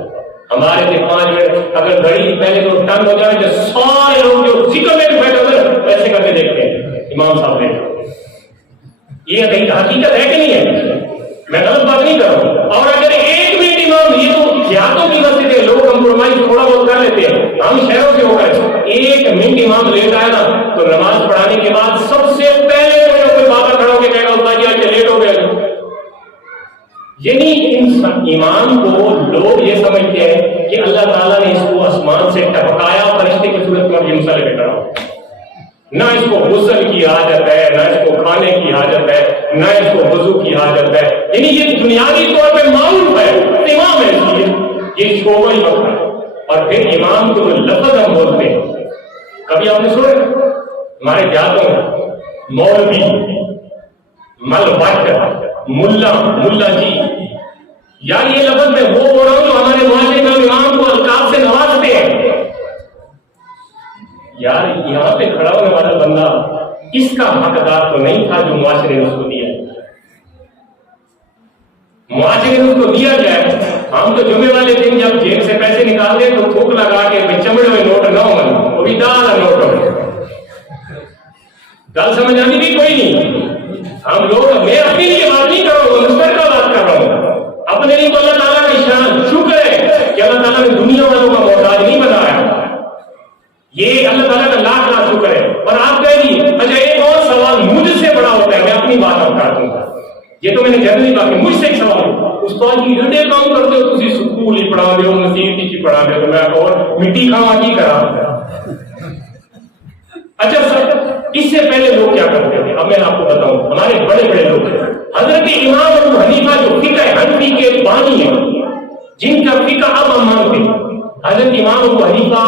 ہمارے کے 5 منٹ اگر گھڑی پہلے تو ٹن ہو جائے تو سارے لوگ جو ذکر میں بھی بیٹھے ہوئے ایسے کر کے دیکھتے ہیں امام صاحب نے، یہ حقیقت ہے کہ نہیں ہے؟ میں غلط بات نہیں کر رہا ہوں۔ اور اگر 1 منٹ امام، یہ تو دیہاتوں کی مسجد ہے، لوگ کمپرومائز تھوڑا بہت کر لیتے ہیں، ہم شہروں سے ہو کر 1 منٹ امام لیٹ آیا نا تو نماز پڑھانے کے بعد سب سے پہلے کوئی بابا کھڑا ہو کے کہے گا استاد جی آج لیٹ ہو گئے۔ یعنی امام کو لوگ یہ سمجھتے ہیں کہ اللہ تعالیٰ نے اس کو آسمان سے ٹپکایا، فرشتے کی صورت میں یہ مسئلے پہ کھڑا ہو، نہ اس کو غسل کی حاجت ہے، نہ اس کو کھانے کی حاجت ہے، نہ اس کو وضو کی حاجت ہے، یعنی یہ بنیادی طور پہ معروف ہے، امام ہے، اس لیے یہ شعبہ ہی ہوتا ہے۔ اور پھر امام کو جو لفظ ہم بولتے ہیں، کبھی آپ نے سنا ہمارے دیہاتوں میں مولوی، مل بٹ، ملا جی، یار یہ لفظ میں وہ بول رہا ہوں جو ہمارے معاشرے میں امام کو القاب سے نوازتے ہیں۔ یار یہاں پہ کھڑا ہونے والا بندہ اس کا حقدار تو نہیں تھا جو معاشرے نے اس کو دیا، معاشرے نے اس کو دیا جائے۔ ہم تو جمعے والے دن جب جیب سے پیسے نکالتے تو تھوک لگا کے چمڑے میں نوٹ نہ ہو، وہ بھی دالا نوٹ ہو، گل سمجھ آنی بھی کوئی نہیں۔ ہم لوگ، میں اپنے لیے بات نہیں کر رہا ہوں، مستقل بات کر رہا ہوں، اپنے لیے تو اللہ تعالیٰ کا شان شکر ہے کہ اللہ تعالیٰ نے دنیا والوں کا محتاج نہیں بنایا، یہ اللہ تعالیٰ کا لاکھ شکر ہے۔ اور آپ کہیں گی اچھا ایک اور سوال مجھ سے بڑا ہوتا ہے، میں اپنی بات آپ کر دوں گا، یہ تو میں نے جنرلی بات کی، مجھ سے ایک سوال استاد جی جڑے کام کرتے ہو تسی سکول ہی پڑھا دے ہو، مسیح ہی پڑھا دے تو میں اور مٹی کھاوا کی کرا۔ اچھا سر اس سے پہلے لوگ کیا کرتے تھے، اب میں آپ کو بتاؤں، ہمارے بڑے بڑے لوگ ہیں، حضرت امام ابو حنیفہ جو فقہ حنفی کے بانی ہیں، جن کا فقہ اب ہم مانتے ہیں، حضرت امام ابو حنیفہ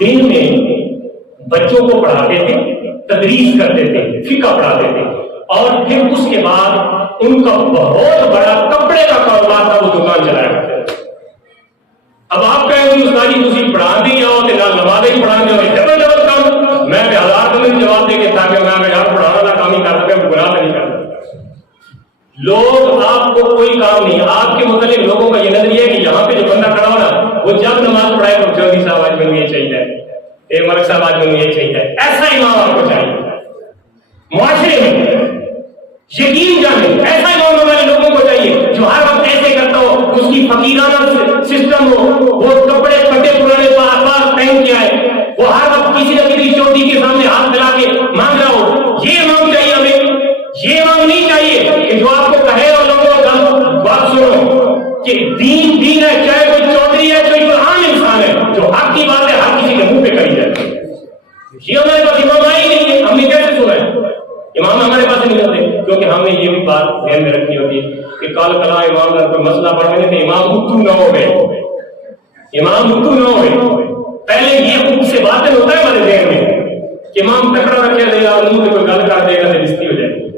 دن میں بچوں کو پڑھاتے تھے، تدریس کرتے تھے، فقہ پڑھاتے تھے، اور پھر اس کے بعد ان کا بہت بڑا کپڑے کا کاروبار تھا، وہ دکان چلایا کرتے تھے۔ اب آپ کہیں گے استاد جی تسی پڑھا دی جاؤ تے نال نماز ہی پڑھا دیو، ڈبل ڈبل کام، میں 1000 بندے جواب دے کے تاکہ میں یار پڑھانا کا کام ہی کر سکے، گناہ نہیں کرتا۔ لوگ آپ کو کوئی کام نہیں، آپ کے متعلق لوگوں کا یہ نظریہ ہے کہ یہاں پہ جو بندہ کھڑا ہو نا وہ جب نماز پڑھائے تو جلدی صاحب آج میں یہ چاہیے، اے مرک صاحب آج میں یہ چاہیے، ایسا امام آپ کو چاہیے۔ معاشرے میں یقین جانے ایسا امام والے لوگوں کو چاہیے جو ہر وقت ایسے کرتا ہو، اس کی فقیرانہ سسٹم ہو، وہ کپڑے پھٹے پرانے پاس پہن کے آئے، وہ ہر وقت کسی نہ کسی چوٹی کے سامنے ہاتھ پھیلا کے مانگ رہا ہو، یہ کہ دین دین ہے، چاہے کوئی چودھری ہے، چاہے کوئی عام انسان ہے، جو حق کی بات ہے ہر کسی کے منہ پہ کری جاتی ہے. یہ ہمارے پاس امام آئی نہیں ہے، ہم نے کیسے سنا ہے؟ امام ہمارے پاس نہیں ہوتے، کیونکہ ہم نے یہ بھی بات ذہن میں رکھنی ہوتی ہے کہ کل کلا امام نے کوئی مسئلہ پڑھنے تھے، امام اتو نہ ہو گئے، امام اتو نہ ہو گئے. پہلے یہ خود سے باتیں ہوتا ہے ہمارے ذہن میں کہ امام تکڑا رکھے دے گا، منہ سے کوئی گل کر دے گا تو بستی ہو جائے گی.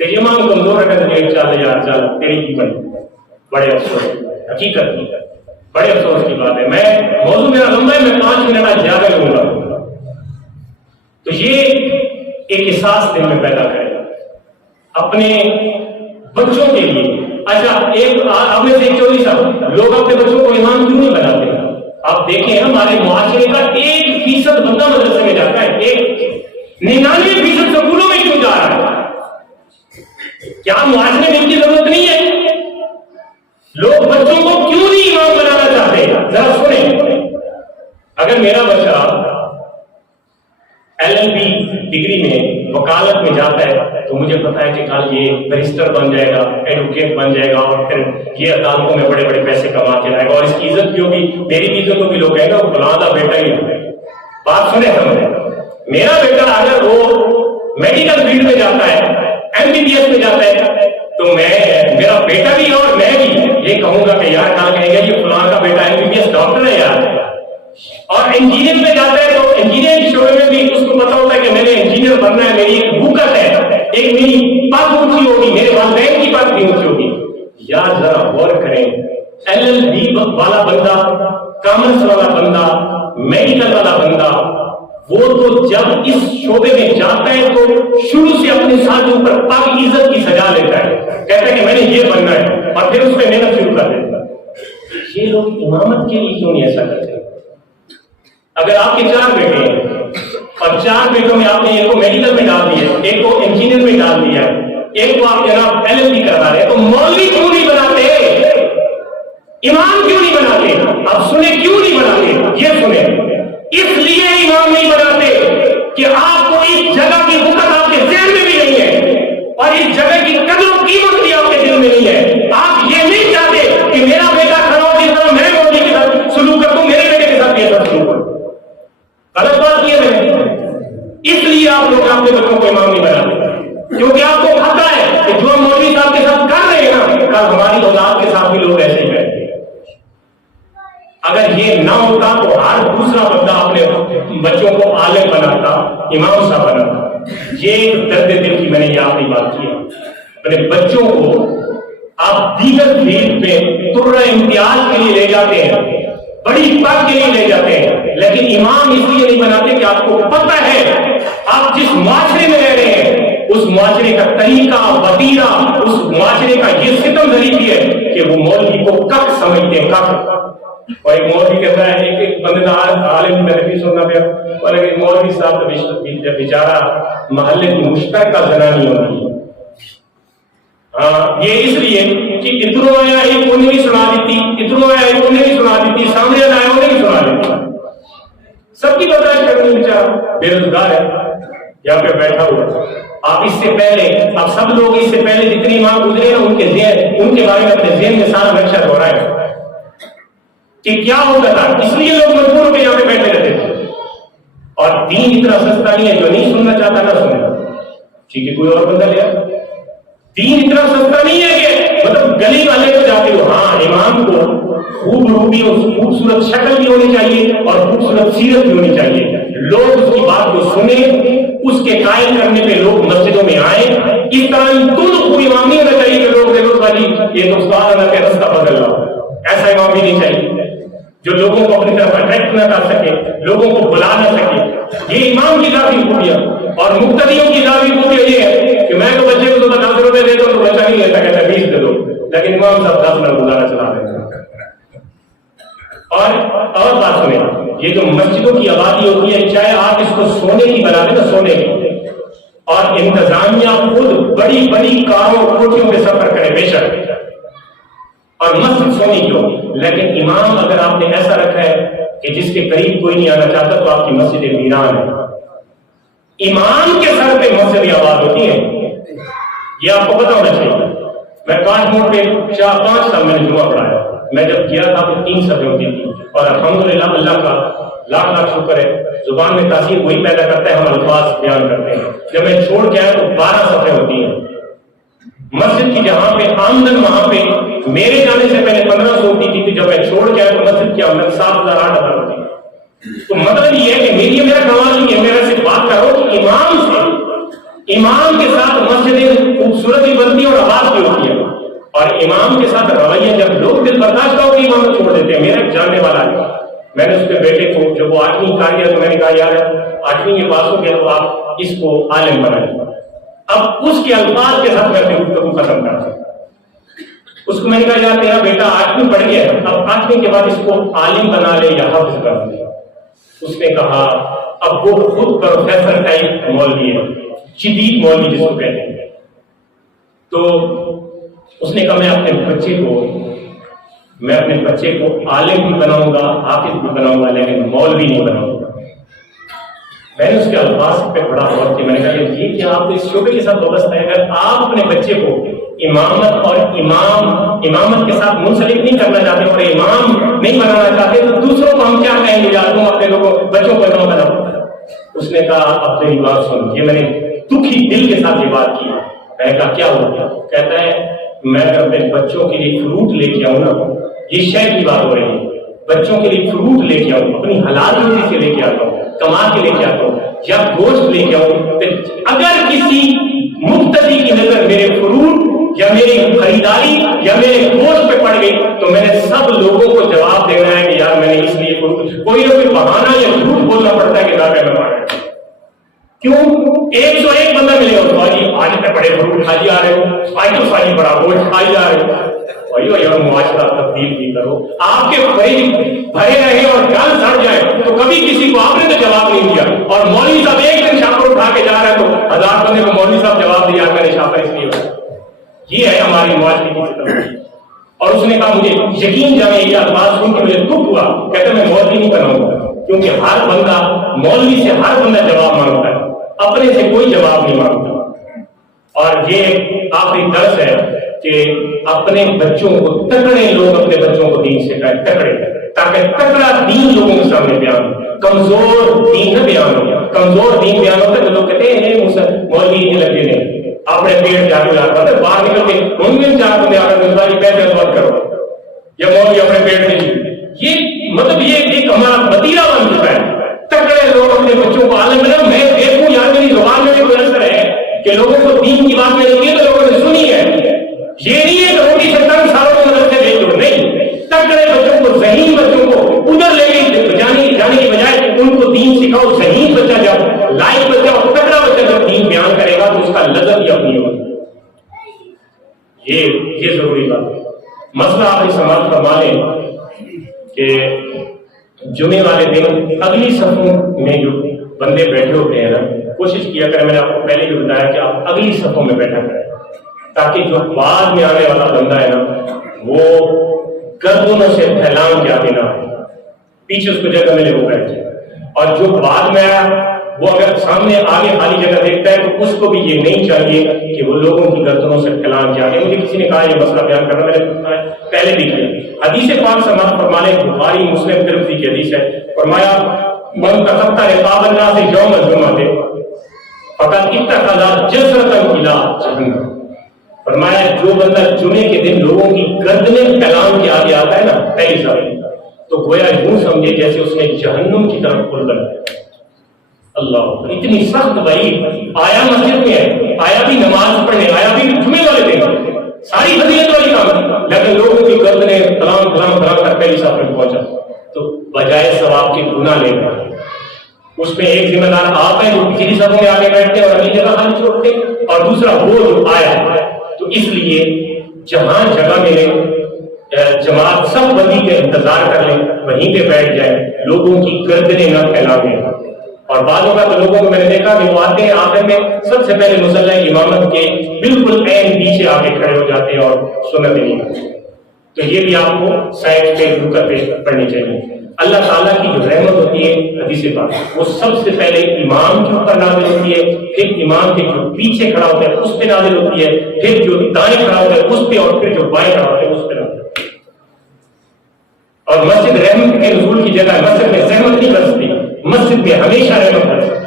تیری امام کمزور رکھے دے گا، چل یار چل تیری کی بنی. بڑے افسوس، حقیقت کی بڑے افسوس کی بات ہے. میں موضوع میرا لمبا ہے، میں 5 منٹ زیادہ لوں گا. تو یہ ایک احساس دل میں پیدا کرے اپنے بچوں کے لیے. اچھا ایک آپ میں سے ایک چوری صاحب، لوگ اپنے بچوں کو امام کیوں نہیں بناتے؟ آپ دیکھیں ہمارے معاشرے کا 1% بندہ مدرسے میں جاتا ہے، 99% سکولوں میں کیوں جا رہا ہے؟ کیا معاشرے میں ان کی ضرورت نہیں ہے؟ لوگ بچوں کو کیوں نہیں امام بنانا چاہتے؟ ذرا سنیں. اگر میرا بچہ LLB ڈگری میں وکالت میں جاتا ہے تو مجھے پتا ہے کہ کل یہ بیرسٹر بن جائے گا، ایڈوکیٹ بن جائے گا، اور پھر یہ عدالتوں میں بڑے بڑے پیسے کما کے لائے گا، اور اس کی عزت بھی ہوگی. میری بھی عزت ہوگی، لوگ کہیں گے وہ فلاں کا بیٹا ہی ہے. بات سنیں سمجھیں. میرا بیٹا اگر وہ میڈیکل فیلڈ میں جاتا ہے، MBBS میں جاتا ہے، تو میرا بیٹا بھی اور میں بھی یہ کہوں گا کہ یار کہاں کہیں گے یہ فلاں کا بیٹا MBBS ڈاکٹر ہے یار. اور انجینئر میں جاتا ہے تو انجینئر کے شعبے میں بھی اس کو پتا ہوتا ہے کہ میں نے انجینئر بننا ہے، میری ایک بھوکت ہے، ایک میری پگ اونچی ہوگی، میرے والدین کی پگ بھی اونچی ہوگی. یار ذرا غور کریں، LLB والا بندہ، کامرس والا بندہ، میڈیکل والا بندہ، وہ تو جب اس شعبے میں جاتا ہے تو شروع سے اپنے ساتھیوں پر پگ عزت کی سجا لیتا ہے، کہتا ہے کہ میں نے یہ بننا ہے، اور پھر اس پہ محنت شروع کر دیتا ہے. یہ لوگ امامت کے لیے کیوں نہیں ایسا کرتے؟ اگر آپ کے 4 بیٹے ہیں اور 4 بیٹوں میں آپ نے ایک کو میڈیکل میں ڈال دیا، ایک کو انجینئر میں ڈال دیا، ایک کو آپ جناب LLB کروا رہے، تو مولوی کیوں نہیں بناتے؟ امام کیوں نہیں بناتے؟ اب سنیں کیوں نہیں بناتے، یہ سنیں. اس لیے امام نہیں بناتے کہ آپ کو اس جگہ کی حکم آپ کے ذہن میں بھی نہیں ہے، اور اس جگہ کی قدر و قیمت بھی آپ کے دل میں نہیں ہے. آپ یہ نہیں چاہتے کہ میرا بیٹا کھڑا ہو جس طرح میں مولوی کے ساتھ سلوک کرتا ہوں، میرے بیٹے کے ساتھ یہ سب سلوک کروں. غلط بات یہ ہے. اس لیے آپ لوگ اپنے بچوں کو امام نہیں بناتے، کیونکہ آپ کو پتا ہے کہ جو مولوی صاحب کے ساتھ کر رہے ہیں نا، کل ہماری اولاد کے ساتھ بھی لوگ ایسے ہی کریں گے. اگر یہ نہ ہوتا تو ہر دوسرا بندہ اپنے بچوں کو عالم بناتا، امام صاحب بناتا. یہ درد دل کی میں نے یہ آخری بات کی ہے. اپنے بچوں کو آپ دیگر فیلڈ میں طرح امتیاز کے لیے لے جاتے ہیں، بڑی پگ کے لیے لے جاتے ہیں، لیکن امام اس لیے نہیں بناتے کہ آپ کو پتہ ہے آپ جس معاشرے میں رہ رہے ہیں اس معاشرے کا طریقہ وتیرہ، اس معاشرے کا یہ ستم ظریفی ہے کہ وہ مولوی کو کک سمجھتے ہیں، کک. اور ایک مولوی کہتا ہے، ایک بندے کا عالم میں نے سننا پیا، اور ایک مولوی صاحب تو بیچارہ محلے کی مشترکہ زنانی ہوتی ہے. یہ اس لیے کہ ادھروں آیا ایک انہیں بھی سنا دیتی، ادھروں آیا ایک انہیں بھی سنا دیتی، سامنے آیا انہیں بھی سنا دیتی. سب کی برداشت کرنی، بیچارہ بے روزگار ہے یہاں پہ بیٹھا ہوا. آپ اس سے پہلے، اب سب لوگ اس سے پہلے جتنی امام گزرے نا ان کے بارے میں اپنے ذہن میں سارا نقشہ دہرائے کہ کیا ہوتا تھا. اس لیے لوگ مجبور ہو کے یہاں پہ بیٹھے رہتے تھے. اور دین اتنا سستا نہیں ہے، جو نہیں سننا چاہتا نہ سنے. ٹھیک ہے، کوئی اور بندہ لیا. دین اتنا سستا نہیں ہے کہ مطلب گلی والے کو جاتے ہو. ہاں، امام کو خوب روبی اور خوبصورت شکل بھی ہونی چاہیے اور خوبصورت سیرت بھی ہونی چاہیے. لوگ اس کی بات کو سنیں، اس کے قائم کرنے پہ لوگ مسجدوں میں آئیں. اس طرح کوئی امام نہیں ہونا چاہیے کہ لوگ دیکھو بھائی یہ تو استاد اللہ کے رستہ بدل رہا. ایسا امام بھی نہیں چاہیے جو لوگوں کو اپنی طرف اٹریکٹ نہ کر سکے، لوگوں کو بلا نہ سکے. یہ امام کی ذاتی خوبیاں. اور مقتدیوں کی ذاتی خوبیاں یہ ہے کہ میں تو بچے کو 10 روپے دیتا ہوں تو بچہ نہیں لیتا، کہتا 20 دے دو، لیکن امام صاحب 10 منٹ گزارا چلا دیتے ہیں. اور بات سنیں، یہ جو مسجدوں کی آبادی ہوتی ہے، چاہے آپ اس کو سونے کی بنا دیں نا، سونے کی، اور انتظامیہ خود بڑی بڑی کاروں کوٹھیوں پہ سفر کرے بے شک، اور مسجد سونی کیوں، لیکن امام اگر آپ نے ایسا رکھا ہے کہ جس کے قریب کوئی نہیں آنا چاہتا تو آپ کی مسجد ویران ہے. امام کے سر پہ مسجد آباد ہوتی ہے، یہ آپ کو پتا ہونا چاہیے. میں کاٹھموڑ پہ 4-5 سال میں نے جمعہ پڑھایا. میں جب گیا تھا تو 3 صفحے ہوتی تھی، اور الحمدللہ اللہ کا لاکھ لاکھ شکر ہے، زبان میں تاثیر وہی پیدا کرتا ہے ہم الفاظ بیان کرتے ہیں. جب میں چھوڑ کے آیا تو 12 صفحے ہوتی ہیں. مسجد کی جہاں پہ آمدن وہاں پہ میرے جانے سے پہلے 1500 ہوتی تھی، جب میں چھوڑ کے آیا تو مسجد کی آمدن 7,000-8,000 ہوتی ہے. تو مطلب یہ ہے کہ میرا کمال نہیں ہے، میرا صرف بات کرو کہ امام کے ساتھ مسجدیں خوبصورت بھی بنتی ہیں اور آواز بھی ہوتی ہے، اور امام کے ساتھ رویہ جب لوگ دل برداشت کا ہو کہ امام چھوڑ دیتے ہیں. میرا ایک جاننے والا ہے، میں نے اس کے بیٹے کو جب وہ 8ویں کہا گیا تو میں نے کہا یار 8ویں کے پاس ہو گیا تو آپ اس کو عالم بنائیں. اب اس کے الفاظ کے ساتھ میں اپنی گفتگو ختم کرتا ہوں. اس کو میں نے کہا یار تیرا بیٹا 8ویں پڑھ گیا، اب 8ویں کے بعد اس کو عالم بنا لے یا حافظ کر لے. اس نے کہا اب وہ خود پروفیسر ٹائپ مولوی ہے، جدید مولوی جس کو کہتے ہیں. تو اس نے کہا میں اپنے بچے کو عالم بھی بناؤں گا، حافظ بھی بناؤں گا، لیکن مولوی نہیں بناؤں گا. میں نے اس کے الفاظ پہ بڑا غور کیا. میں نے کہا یہ کہ آپ اس شعبے کے ساتھ وابستہ ہیں، اگر آپ اپنے بچے کو امامت اور امامت کے ساتھ منسلک نہیں کرنا چاہتے اور امام نہیں بنانا چاہتے تو دوسروں کو ہم کیا کہیں گے یار تم اپنے بچوں کو امام بناؤ. اس نے کہا اب میری بات سن. یہ میں نے دکھی دل کے ساتھ یہ بات کی. میں نے کہا کیا ہو گیا؟ کہتا ہے میں اپنے بچوں کے لیے فروٹ لے کے آؤں نا، یہ شہر کی بات ہو رہی ہے، بچوں کے لیے فروٹ لے کے آؤں، اپنی حلال روزی سے لے کے آتا ہوں، کما کے لے کے آتا ہوں، یا گوشت لے کے آؤں، اگر کسی مقتدی کی نظر میرے فروٹ یا میری خریداری یا میرے گوشت پہ پڑ گئی تو میں نے سب لوگوں کو جواب دینا ہے کہ یار میں نے اس لیے کوئی نہ کوئی بہانہ یا جھوٹ بولنا پڑتا ہے کہ دادا میں پڑ گیا. کیوں 101 بندہ ملے گا بھائی آج میں بڑے فروٹ کھا آ رہے ہو، آج تو ساری بڑا گوشت کھائی جا رہے ہو. بھائی یار معاشرہ تبدیل بھی کرو. آپ کے فریج بھرے رہے اور گل سڑ جائے تو کبھی کسی کو آپ نے تو جواب نہیں دیا، اور مولوی صاحب ایک دن شاپر اٹھا کے جا رہے تو 1000 بندے کو مولوی صاحب جواب دیا میں نے شاپر اس لیے ہوا. یہ ہے ہماری معاشرے کی طرف. اور اس نے کہا مجھے یقین جانے یہ الفاظ سن کے مجھے دکھ ہوا. کہتے میں مولوی نہیں بناؤں گا، کیونکہ ہر بندہ مولوی سے ہر بندہ جواب مانگتا ہے، اپنے سے کوئی جواب نہیں مانگتا. اور یہ آخری درس ہے کہ اپنے بچوں کو تکڑے لوگ اپنے بچوں کو دین سکھائیں، تکڑے، تاکہ تکڑا دین لوگوں کے سامنے بیان ہو، کمزور دین نہ بیان ہو. کمزور دین بیان ہوتا ہے تو لوگ کہتے ہیں مولوی نہیں لگے نہیں اپنے پیٹ جاگے لاتا ہے، باہر نکل کے ان میں 4 بندے آ کر ملتا یہ پیسے بات کرو یا مولوی اپنے پیٹ میں. یہ مطلب یہ ایک ہمارا وتیرہ بن چکا ہے. تکڑے لوگ اپنے بچوں کو عالم بنا. میں دیکھوں یار میری زبان میں بھی کوئی اثر ہے کہ لوگوں کو دین کی بات میں نہیں کی تو لوگوں نے سنی ہے. یہ نہیں ہے کہ روٹی سے تنگ سالوں کو نظر سے دیکھ لو، نہیں. تکڑے بچوں کو، ذہین بچوں کو ادھر لے کے جانے کی بجائے ان کو دین سکھاؤ. ذہین بچہ جب لائق بچہ اور تکڑا بچہ جب دین بیان کرے گا تو اس کا لذت ہی اپنی ہوگی. یہ ضروری بات ہے. مسئلہ آپ نے سماعت فرما لیں کہ جمعے والے دن اگلی صفوں میں جو بندے بیٹھے ہوتے ہیں نا، کوشش کیا کریں، میں نے آپ کو پہلے بھی بتایا کہ آپ اگلی صفوں میں بیٹھا کریں تاکہ جو بعد میں آنے والا بندہ ہے نا وہ گردنوں سے پھیلان کے آگے نہ ہو، پیچھے اس کو جگہ ملے وہ بیٹھ جائے. اور جو بعد میں آیا وہ اگر سامنے آگے خالی جگہ دیکھتا ہے تو اس کو بھی یہ نہیں چاہیے کہ وہ لوگوں کی گردنوں سے پھیلان کے آگے. مجھے کسی نے کہا یہ مسئلہ بیان کرنا، میں نے پہلے بھی کیا. حدیث پاک سماعت فرمانے، بخاری مسلم ترمذی کی حدیث ہے، فرمایا من تخطى رقاب الناس يوم الجمعة فقد اتخذ جسرة الى جہنم. فرمایا جو بندہ جمعے کے دن لوگوں کی گردنیں پھیلان کے آگے آتا ہے نا پہلی سال تو گویا یوں سمجھے جیسے اس نے جہنم کی طرف پل بنا. اللہ اتنی سخت بھائی. آیا مسجد میں ہے، آیا بھی نماز پڑھنے، آیا بھی جمعے والے دن، ساری فضیلت والی کام، لیکن لوگوں کی گردنیں کلام کلام کلام کر پہلی صف میں پہنچا تو بجائے ثواب کے گناہ لے رہے. اس میں ایک ذمہ دار آپ ہیں جو پچھلی صفوں میں آگے بیٹھتے ہیں اور اگلی جگہ خالی چھوڑتے ہیں، اور دوسرا وہ جو آیا. تو اس لیے جہاں جگہ ملے جماعت سب بندی کے انتظار کر لیں، وہیں پہ بیٹھ جائیں، لوگوں کی گردنیں نہ پھیلاویں. اور بعضوں کا تو لوگوں کو میں نے دیکھا کہ وہ آتے ہیں آخر میں سب سے پہلے مصلی امامت کے بالکل عین پیچھے آگے کھڑے ہو جاتے ہیں اور سنت نہیں کرتے. تو یہ بھی آپ کو سائڈ پہ رک کر پڑھنی چاہیے. اللہ تعالیٰ کی جو رحمت ہوتی ہے حدیث پاک وہ سب سے پہلے امام کے اوپر نازل ہوتی ہے، پھر امام کے جو پیچھے کھڑا ہوتا ہے اس پہ نازل ہوتی ہے، پھر جو دائیں کھڑا ہوتا ہے اس پہ، اور پھر جو بائیں کھڑا ہوتا ہے اس پہ نازل ہوتی ہے۔ اور مسجد رحمت کے نزول کی جگہ مسجد میں زحمت نہیں برستی، مسجد میں ہمیشہ رحمت برستی ہے،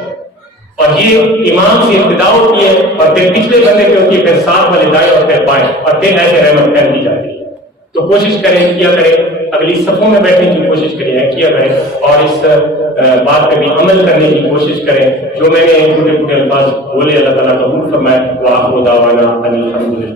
اور یہ امام سے ابتدا ہوتی ہے اور پھر پچھلے بندے پہ ہوتی ہے، پھر ساتھ والے دائیں اور پھر بائیں، اور پھر ایسے رحمت پھیلتی جاتی ہے۔ تو کوشش کریں، کیا کریں، اگلی صفوں میں بیٹھنے کی کوشش کریں، کیا کریں، اور اس بات پہ بھی عمل کرنے کی کوشش کریں۔ جو میں نے چھوٹے چھوٹے الفاظ بولے اللہ تعالیٰ قبول فرمائے۔ وآخر دعوانا ان الحمد للہ۔